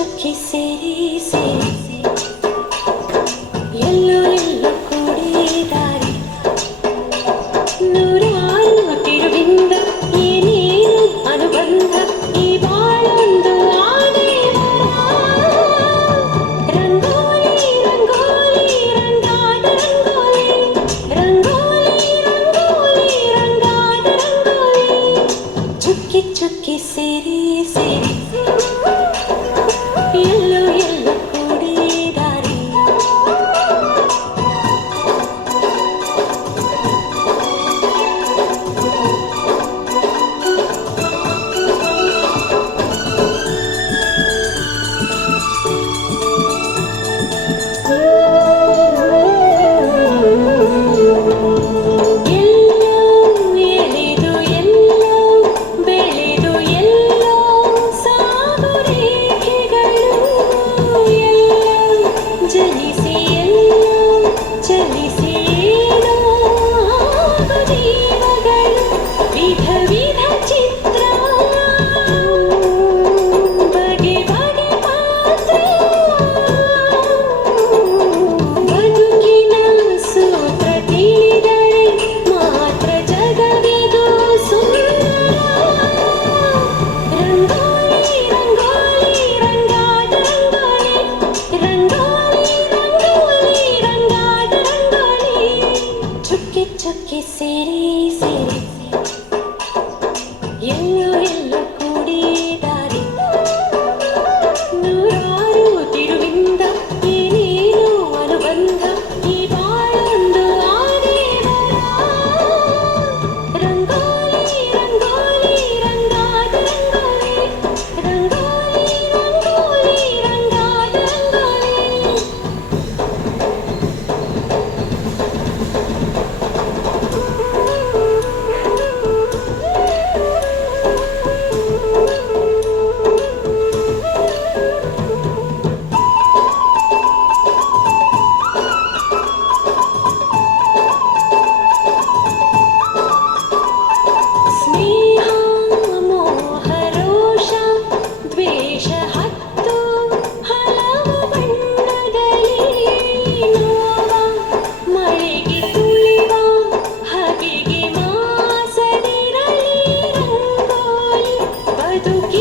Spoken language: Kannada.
ಚುಕ್ಕಿ ಸೇರಿ ಸೇರಿ ಎಲ್ಲೋ ಎಲ್ಲೋ ಕೂಡಿದಾರಿ ನೂರಾರು ತಿರುವಿಂದ ಏನೇನು ಅನುಬಂಧ ಈ ಬಾಳೊಂದು ಆದೇವರ ರಂಗೋಲಿ ರಂಗೋಲಿ ರಂಗಾದ ರಂಗೋಲಿ ರಂಗೋಲಿ ರಂಗೋಲಿ ರಂಗಾದ ರಂಗೋಲಿ ಚುಕ್ಕಿ ಚುಕ್ಕಿ ಸೇರಿ ಸೇರಿ ಎಲ್ಲೋ ಎಲ್ಲೋ ಕೂಡಿದಾರಿ ಚುಕ್ಕಿ ಸೇರಿ ಸೇರಿ ಎಲ್ಲೋ ಎಲ್ಲೋ ಕೂಡಿದಾರಿ ನೂರಾರು ತಿರುವಿಂದ ಏನೇನು ಅನುಬಂಧ ಈ ಬಾಳೊಂದು ಆದೇವರ ರಂಗೋಲಿ ರಂಗೋಲಿ ರಂಗಾದ ರಂಗೋಲಿ ರಂಗೋಲಿ ರಂಗೋಲಿ ರಂಗಾದ ರಂಗೋಲಿ ಬದುಕಿ